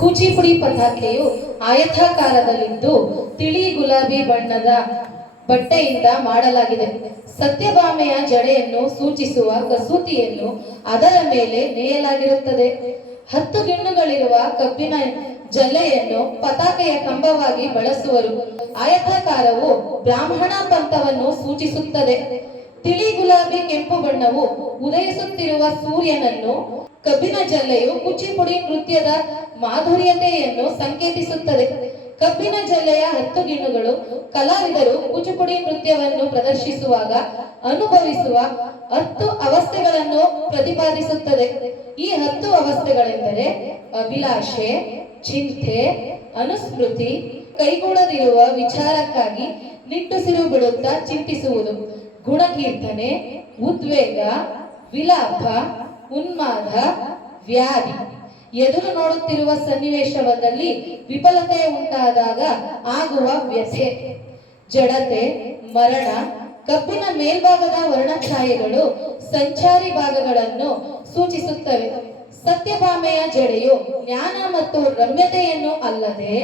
ಕೂಚಿಪುಡಿ ಪತಾಕೆಯು ಆಯತಾಕಾರದಲ್ಲಿದ್ದು ತಿಳಿ ಗುಲಾಬಿ ಬಣ್ಣದ ಬಟ್ಟೆಯಿಂದ ಮಾಡಲಾಗಿದೆ. ಸತ್ಯಭಾಮೆಯ ಜಡೆಯನ್ನು ಸೂಚಿಸುವ ಕಸೂತಿಯನ್ನು ಅದರ ಮೇಲೆ ನೇಯಲಾಗಿರುತ್ತದೆ. 10 ಗಿಣ್ಣುಗಳಿರುವ ಕಬ್ಬಿನ ಜಲ್ಲೆಯನ್ನು ಪತಾಕೆಯ ಕಂಬವಾಗಿ ಬಳಸುವರು. ಆಯತಾಕಾರವು ಬ್ರಾಹ್ಮಣ ಪಂಥವನ್ನು ಸೂಚಿಸುತ್ತದೆ. ತಿಳಿ ಗುಲಾಬಿ ಕೆಂಪು ಬಣ್ಣವು ಉದಯಿಸುತ್ತಿರುವ ಸೂರ್ಯನನ್ನು, ಕಬ್ಬಿನ ಜಲ್ಲೆಯು ಕೂಚಿಪುಡಿ ನೃತ್ಯದ ಮಾಧುರ್ಯತೆಯನ್ನು ಸಂಕೇತಿಸುತ್ತದೆ. ಕಬ್ಬಿನ ಜಲ್ಲೆಯ 10 ಗಿಣ್ಣುಗಳು ಕಲಾವಿದರು ಕೂಚಿಪುಡಿ ನೃತ್ಯವನ್ನು ಪ್ರದರ್ಶಿಸುವಾಗ ಅನುಭವಿಸುವ 10 ಅವಸ್ಥೆಗಳನ್ನು ಪ್ರತಿಪಾದಿಸುತ್ತದೆ. ಈ 10 ಅವಸ್ಥೆಗಳೆಂದರೆ ಅಭಿಲಾಷೆ, ಚಿಂತೆ, ಅನುಸ್ಮೃತಿ, ಕೈಗೂಡದಿರುವ ವಿಚಾರಕ್ಕಾಗಿ ನಿಟ್ಟುಸಿರು ಬಿಡುತ್ತಾ ಚಿಂತಿಸುವುದು, ಗುಣಕೀರ್ತನೆ, ಉದ್ವೇಗ, ವಿಲಾಪ, ಉನ್ಮಾದ, ವ್ಯಾಧಿ. ಎದುರು ನೋಡುತ್ತಿರುವ ಸನ್ನಿವೇಶದಲ್ಲಿ ವಿಫಲತೆ ಉಂಟಾದಾಗ ಆಗುವ ವ್ಯಥೆ, ಜಡತೆ, ಮರಣ. ಕಬ್ಬಿನ ಮೇಲ್ಭಾಗದ ವರ್ಣಛಾಯೆಗಳು ಸಂಚಾರಿ ಭಾಗಗಳನ್ನು ಸೂಚಿಸುತ್ತವೆ. ಸತ್ಯಭಾಮೆಯ ಜಡೆಯು ಜ್ಞಾನ ಮತ್ತು ರಮ್ಯತೆಯನ್ನು ಅಲ್ಲದೆ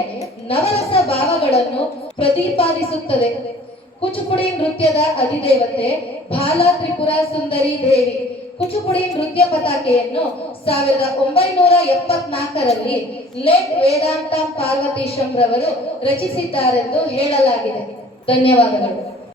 ನವರಸ ಭಾವಗಳನ್ನು ಪ್ರತಿಪಾದಿಸುತ್ತದೆ. ಕೂಚಿಪುಡಿ ನೃತ್ಯದ ಅಧಿದೇವತೆ ಬಾಲ ತ್ರಿಪುರ ಸುಂದರಿ ದೇವಿ. ಕೂಚಿಪುಡಿ ನೃತ್ಯ ಪತಾಕೆಯನ್ನು 1974ರಲ್ಲಿ ಲೇಟ್ ವೇದಾಂತ ಪಾರ್ವತೀಶಂ ರವರು ರಚಿಸಿದ್ದಾರೆಂದು ಹೇಳಲಾಗಿದೆ. ಧನ್ಯವಾದಗಳು.